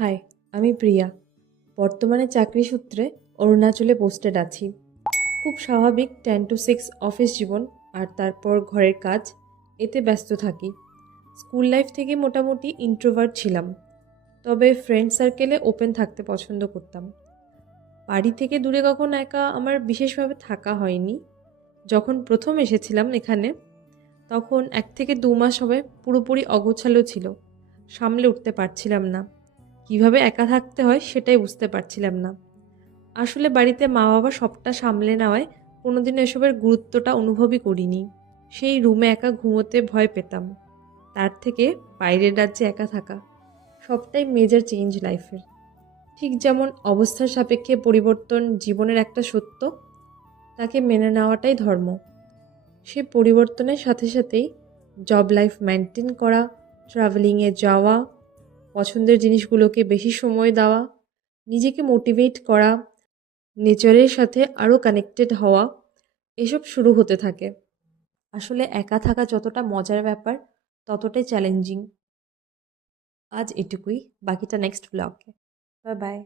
High, আমি প্রিয়া। বর্তমানে চাকরি সূত্রে অরুণাচলে পোস্টেড আছি। খুব স্বাভাবিক 10 to 6 অফিস জীবন, আর তারপর ঘরের কাজ, এতে ব্যস্ত থাকি। স্কুল লাইফ থেকে মোটামুটি ইন্ট্রোভার্ট ছিলাম, তবে ফ্রেন্ড সার্কেলে ওপেন থাকতে পছন্দ করতাম। বাড়ি থেকে দূরে কখনো একা আমার বিশেষভাবে থাকা হয়নি। যখন প্রথম এসেছিলাম এখানে, তখন 1 থেকে 2 মাস হবে পুরোপুরি অগোছালো ছিল। সামলে উঠতে পারছিলাম না। কিভাবে একা থাকতে হয় সেটাই বুঝতে পারছিলাম না। আসলে বাড়িতে মা বাবা সবটা সামলে নেওয়ায় কোনোদিনও এসবের গুরুত্বটা অনুভবই করিনি। সেই রুমে একা ঘুমোতে ভয় পেতাম, তার থেকে বাইরের রাজ্যে একা থাকা সবটাই মেজর চেঞ্জ লাইফের। ঠিক যেমন অবস্থার সাপেক্ষে পরিবর্তন জীবনের একটা সত্য, তাকে মেনে নেওয়াটাই ধর্ম। সে পরিবর্তনের সাথে সাথেই জব লাইফ মেনটেন করা, ট্রাভেলিংয়ে যাওয়া, পছন্দের জিনিসগুলোকে বেশি সময় দেওয়া, নিজেকে মোটিভেট করা, নেচারের সাথে আরও কানেক্টেড হওয়া, এসব শুরু হতে থাকে। আসলে একা থাকা যতটা মজার ব্যাপার, ততটাই চ্যালেঞ্জিং। আজ এটুকুই, বাকিটা নেক্সট ব্লগে। Bye bye.